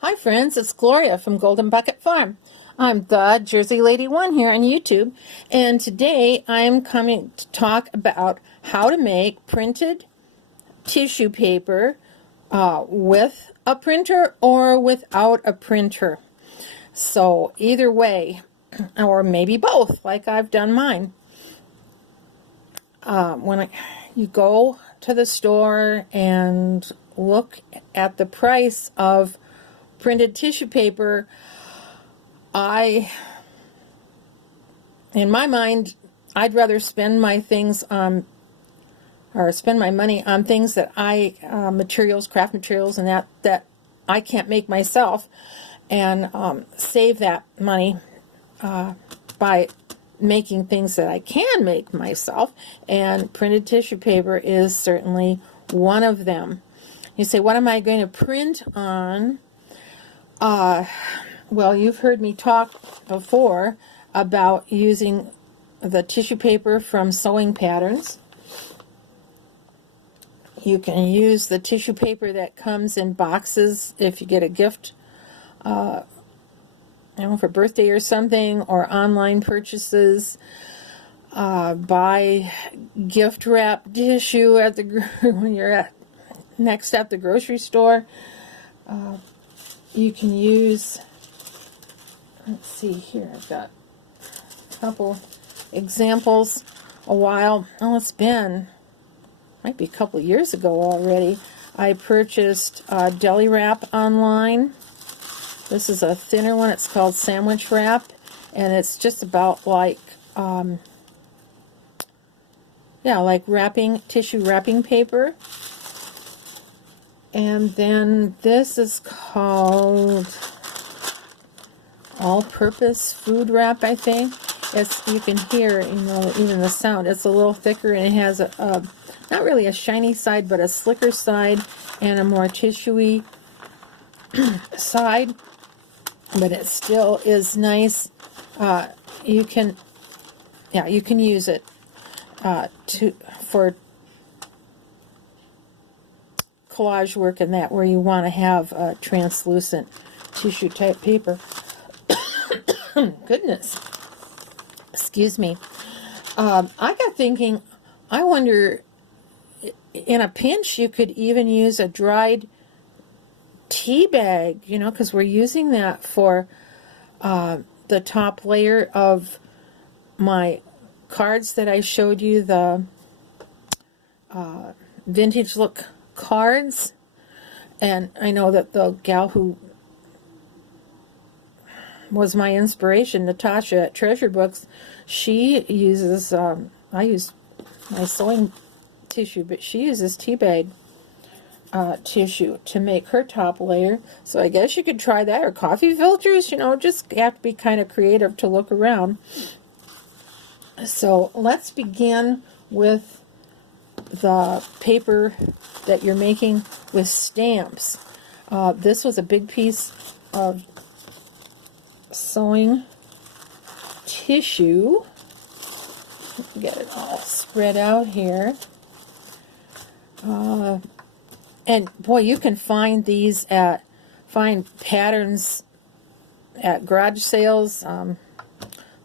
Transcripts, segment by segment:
Hi friends, it's Gloria from Golden Bucket Farm. I'm the Jersey Lady One here on YouTube, and today I'm coming to talk about how to make printed tissue paper with a printer or without a printer. So either way, or maybe both, like I've done mine. You go to the store and look at the price of printed tissue paper, in my mind, I'd rather spend my things on, or spend my money on things that materials, craft materials, and that I can't make myself, and save that money by making things that I can make myself, and printed tissue paper is certainly one of them. You say, what am I going to print on? Well, you've heard me talk before about using the tissue paper from sewing patterns. You can use the tissue paper that comes in boxes if you get a gift, for birthday or something, or online purchases. Buy gift wrap tissue at when you're next at the grocery store. You can use, let's see here, I've got a couple examples. It's been, might be a couple years ago already, I purchased deli wrap online. This is a thinner one. It's called sandwich wrap, and it's just about like tissue wrapping paper. And then this is called all-purpose food wrap, I think. You can hear, even the sound. It's a little thicker, and it has not really a shiny side, but a slicker side and a more tissuey side. But it still is nice. You can use it for collage work and that, where you want to have translucent tissue type paper. Goodness, excuse me. I got thinking, I wonder, in a pinch you could even use a dried tea bag, because we're using that for the top layer of my cards that I showed you, the vintage look cards. And I know that the gal who was my inspiration, Natasha at Treasure Books, she uses, I use my sewing tissue, but she uses tea bag tissue to make her top layer. So I guess you could try that, or coffee filters, just have to be kind of creative to look around. So let's begin with the paper that you're making with stamps. This was a big piece of sewing tissue. Get it all spread out here. And boy, you can find patterns at garage sales,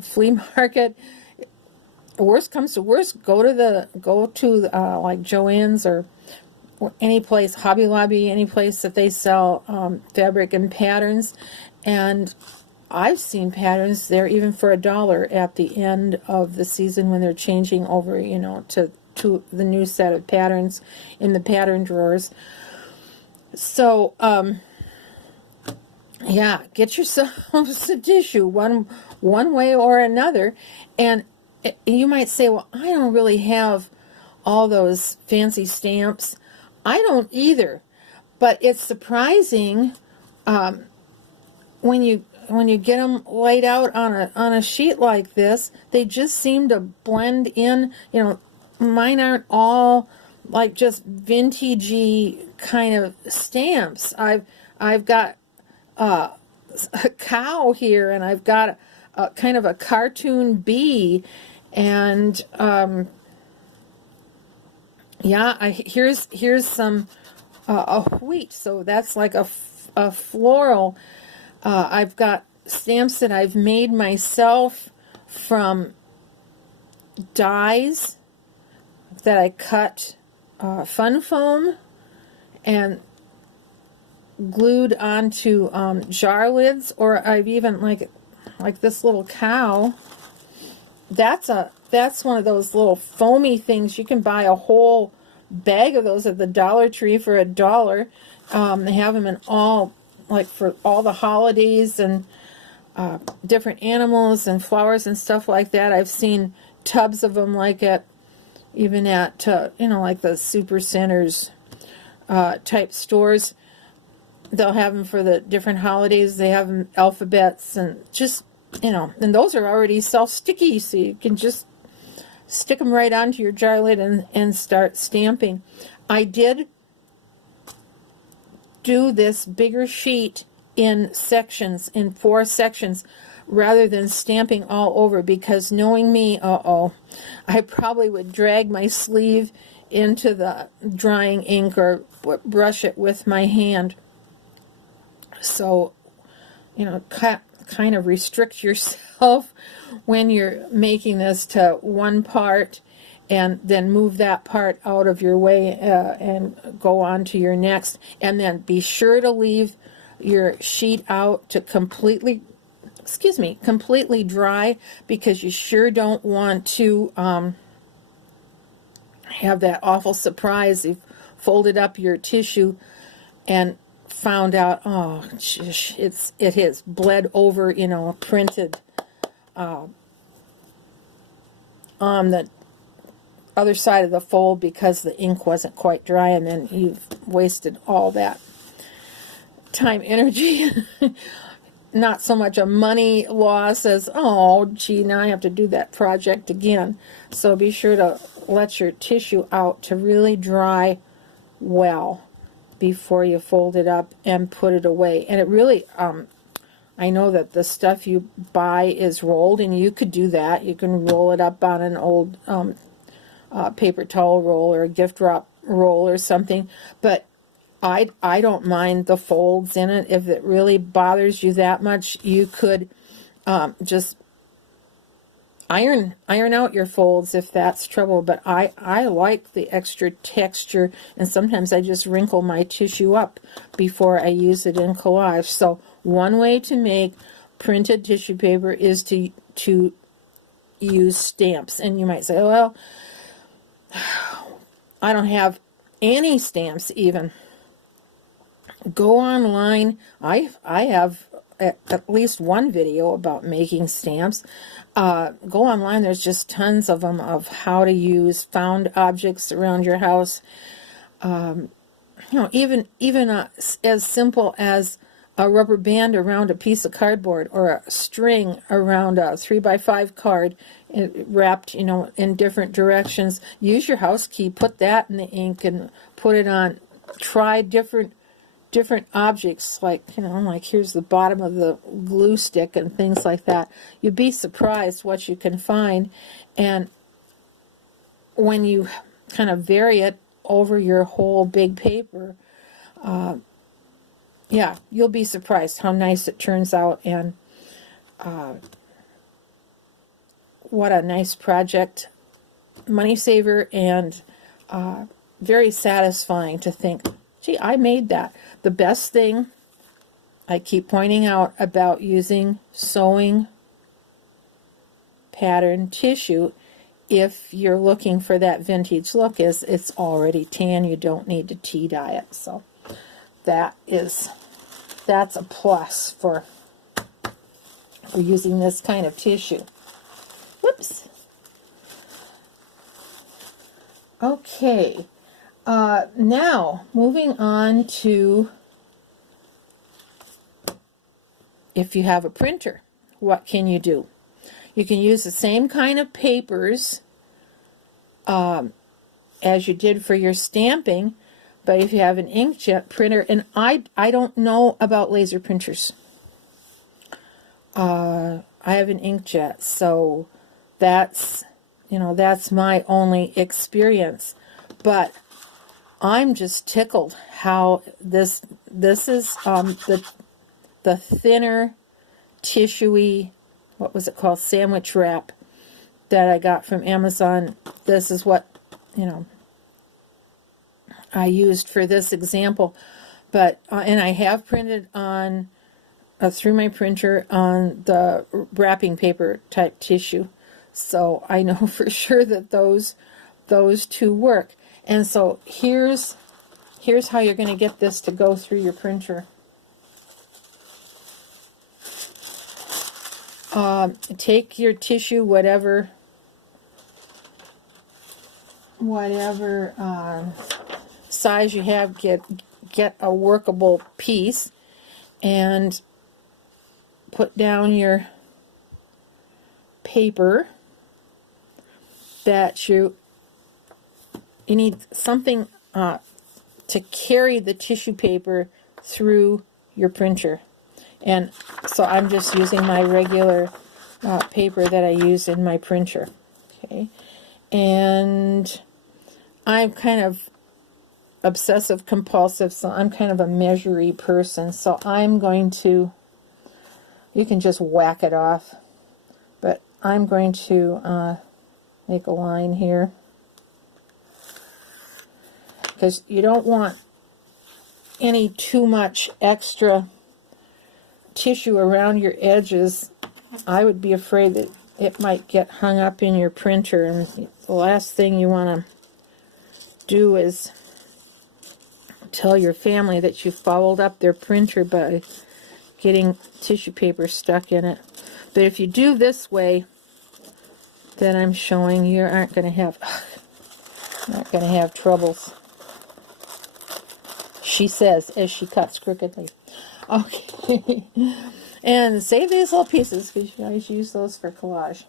flea market. Worst comes to worst, go to like Joann's or any place, Hobby Lobby, any place that they sell fabric and patterns. And I've seen patterns there even for $1 at the end of the season when they're changing over, to the new set of patterns in the pattern drawers. So, get yourself some tissue one way or another. And you might say, well, I don't really have all those fancy stamps. I don't either. But it's surprising when you get them laid out on a sheet like this, they just seem to blend in. Mine aren't all like just vintagey kind of stamps. I've got a cow here, and I've got a kind of a cartoon bee, and here's some a wheat. So that's like a floral. I've got stamps that I've made myself from dies that I cut fun foam and glued onto jar lids, or I've even like this little cow. That's one of those little foamy things. You can buy a whole bag of those at the Dollar Tree for $1. They have them in all, like for all the holidays and different animals and flowers and stuff like that. I've seen tubs of them like even at like the super centers type stores. They'll have them for the different holidays. They have them alphabets and just, and those are already self-sticky, so you can just stick them right onto your jar lid and start stamping. I did do this bigger sheet in sections, in 4 sections, rather than stamping all over, because knowing me, I probably would drag my sleeve into the drying ink or brush it with my hand. So, kind of restrict yourself when you're making this to one part, and then move that part out of your way and go on to your next. And then be sure to leave your sheet out to completely dry, because you sure don't want to have that awful surprise. You've folded up your tissue and found out, it has bled over, printed on the other side of the fold because the ink wasn't quite dry, and then you've wasted all that time, energy. Not so much a money loss as, now I have to do that project again. So be sure to let your tissue out to really dry well before you fold it up and put it away. And it really, I know that the stuff you buy is rolled, and you could do that. You can roll it up on an old paper towel roll or a gift wrap roll or something, but I don't mind the folds in it. If it really bothers you that much, you could just iron out your folds if that's trouble. But I like the extra texture, and sometimes I just wrinkle my tissue up before I use it in collage. So one way to make printed tissue paper is to use stamps. And you might say, well, I don't have any stamps even. Go online. I have at least one video about making stamps. Go online. There's just tons of them of how to use found objects around your house. Even as simple as a rubber band around a piece of cardboard, or a string around a 3x5 card, wrapped, in different directions. Use your house key. Put that in the ink and put it on. Try different objects, like here's the bottom of the glue stick and things like that. You'd be surprised what you can find. And when you kind of vary it over your whole big paper, you'll be surprised how nice it turns out, and what a nice project, money saver, and very satisfying to think, gee, I made that. The best thing I keep pointing out about using sewing pattern tissue, if you're looking for that vintage look, is it's already tan. You don't need to tea dye it. So that's a plus for using this kind of tissue. Whoops. Okay. Now, moving on to, if you have a printer, what can you do? You can use the same kind of papers as you did for your stamping, but if you have an inkjet printer, and I don't know about laser printers. I have an inkjet, so that's my only experience. But I'm just tickled how this this is the thinner, tissuey, what was it called, sandwich wrap that I got from Amazon. This is what, I used for this example. But, and I have printed on, through my printer on the wrapping paper type tissue. So I know for sure that those two work. And so here's how you're going to get this to go through your printer. Take your tissue, whatever size you have, get a workable piece, and put down your paper that you need something to carry the tissue paper through your printer. And so I'm just using my regular paper that I use in my printer. Okay, and I'm kind of obsessive compulsive, so I'm kind of a measury person. So I'm going to, you can just whack it off, but I'm going to make a line here, because you don't want any too much extra tissue around your edges. I would be afraid that it might get hung up in your printer, and the last thing you want to do is tell your family that you fouled up their printer by getting tissue paper stuck in it. But if you do this way that I'm showing, you aren't going to have troubles. She says as she cuts crookedly. Okay. And save these little pieces, because you can always use those for collage.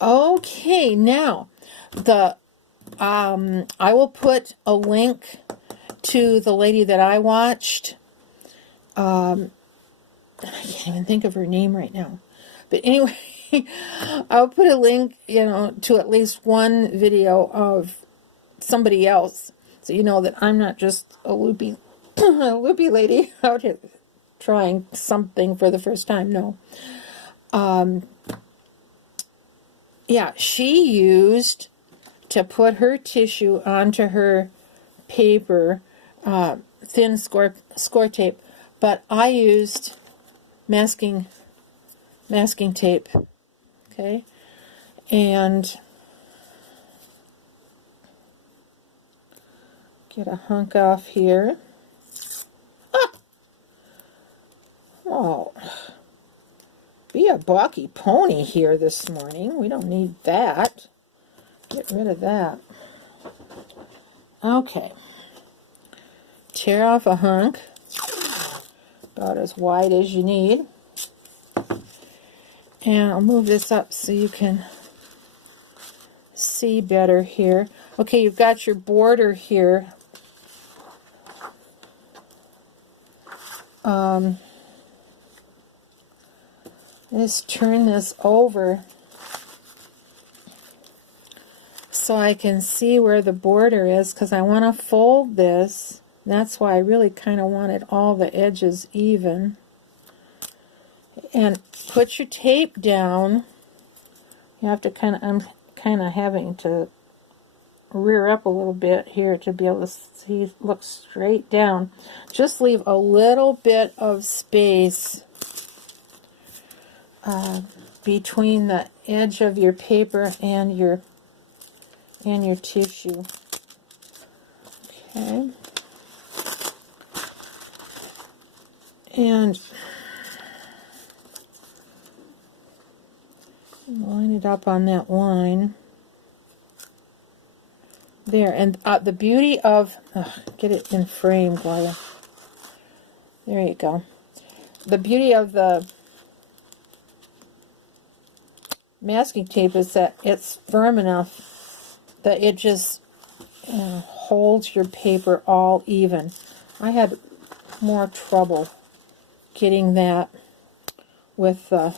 Okay, now I will put a link to the lady that I watched. I can't even think of her name right now. But anyway, I'll put a link, to at least one video of somebody else, so you know that I'm not just a loopy, loopy lady out here trying something for the first time. No. Yeah, she used to put her tissue onto her paper, thin score tape, but I used masking tape. Okay, and get a hunk off here. Ah! Oh, be a balky pony here this morning. We don't need that. Get rid of that. Okay. Tear off a hunk, about as wide as you need. And I'll move this up so you can see better here. Okay, you've got your border here. Just turn this over so I can see where the border is, because I want to fold this. That's why I really kind of wanted all the edges even. And put your tape down. You have to I'm kind of having to rear up a little bit here to be able to see, look straight down. Just leave a little bit of space between the edge of your paper and your tissue. Okay. And line it up on that line there. And the beauty of, get it in frame, Gloria. There you go. The beauty of the masking tape is that it's firm enough that it just holds your paper all even. I had more trouble getting that with the,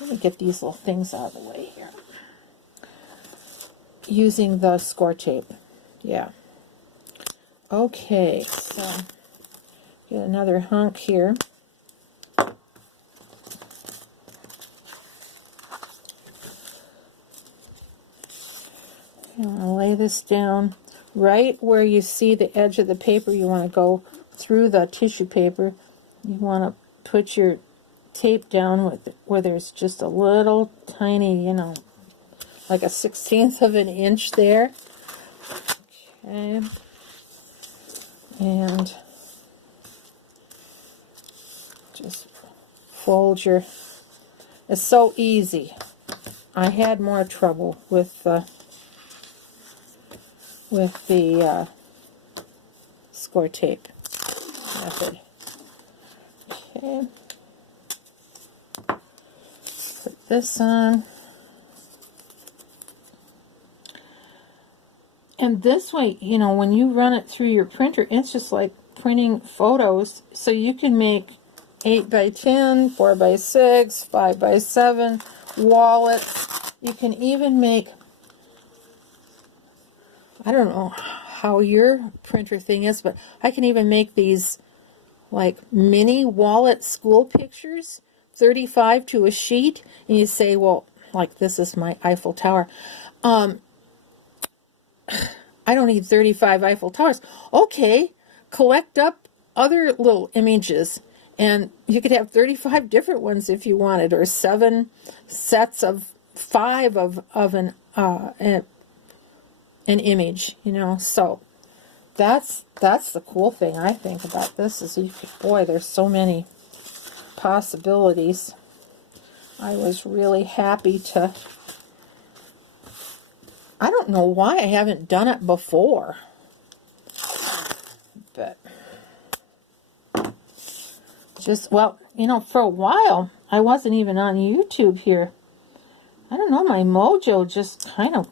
let me get these little things out of the way here, using the score tape. Yeah. Okay, so Get another hunk here. You want to lay this down right where you see the edge of the paper. You want to go through the tissue paper. You want to put your tape down with where there's just a little tiny, you know, like a 1/16 of an inch there. Okay. And just fold your... It's so easy. I had more trouble with the score tape method. Okay. Put this on. And this way, you know, when you run it through your printer, it's just like printing photos. So you can make 8x10, 4x6, 5x7 wallets. You can even make, I don't know how your printer thing is, but I can even make these like mini wallet school pictures, 35 to a sheet. And you say, well, like this is my Eiffel Tower. I don't need 35 Eiffel Towers. Okay, collect up other little images, and you could have 35 different ones if you wanted, or 7 sets of 5 of an image, you know. So that's the cool thing I think about this is you could, boy, there's so many possibilities. I was really happy to... I don't know why I haven't done it before, but just, well, you know, for a while, I wasn't even on YouTube here. I don't know, my mojo just kind of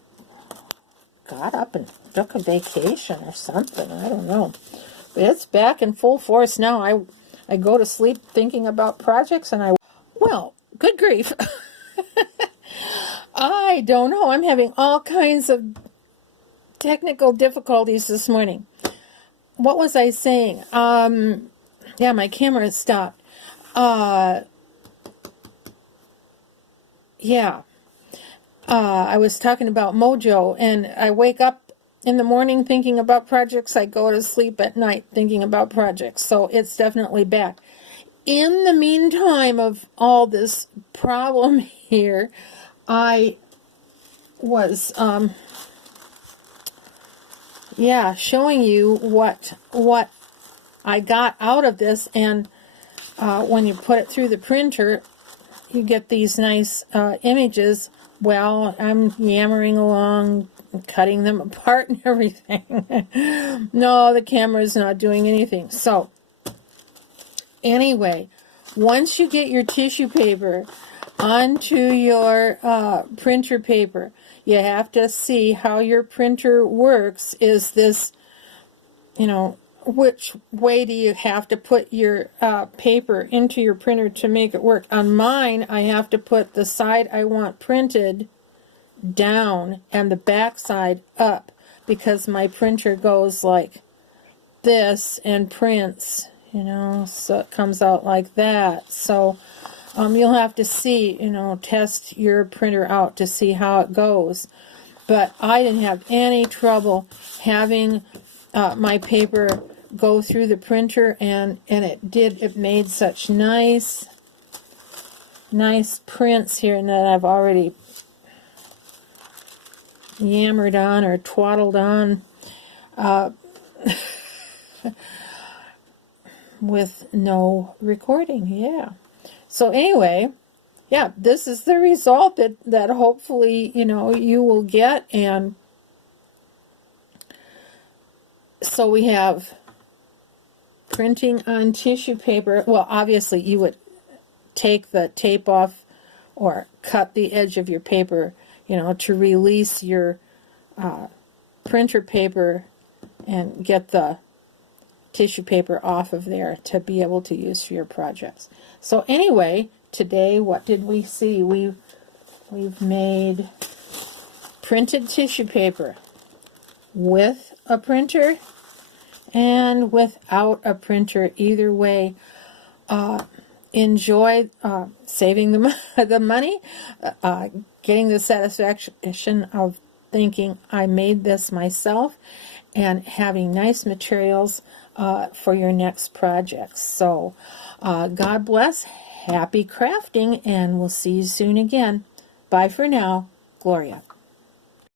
got up and took a vacation or something. I don't know. But it's back in full force now. I go to sleep thinking about projects, and well, good grief. I don't know. I'm having all kinds of technical difficulties this morning. What was I saying? Yeah, my camera stopped. Yeah. I was talking about mojo, and I wake up in the morning thinking about projects. I go to sleep at night thinking about projects. So it's definitely back. In the meantime of all this problem here, I was, yeah, showing you what I got out of this. And when you put it through the printer, you get these nice images. Well, I'm yammering along, cutting them apart and everything. No, the camera's not doing anything. So, anyway, once you get your tissue paper onto your printer paper, you have to see how your printer works. Is this, you know, which way do you have to put your paper into your printer to make it work? On mine, I have to put the side I want printed down and the back side up, because my printer goes like this and prints, you know, so it comes out like that. So you'll have to see, you know, test your printer out to see how it goes. But I didn't have any trouble having my paper go through the printer, and it made such nice prints here, and that I've already yammered on or twaddled on with no recording. Yeah. So anyway, yeah, this is the result that hopefully, you know, you will get. And so we have printing on tissue paper. Well, obviously you would take the tape off or cut the edge of your paper, you know, to release your printer paper and get the tissue paper off of there to be able to use for your projects. So anyway, today, what did we see? We've made printed tissue paper with a printer, and without a printer. Either way, enjoy saving the money, getting the satisfaction of thinking I made this myself, and having nice materials for your next projects. So God bless, happy crafting, and we'll see you soon again. Bye for now. Gloria.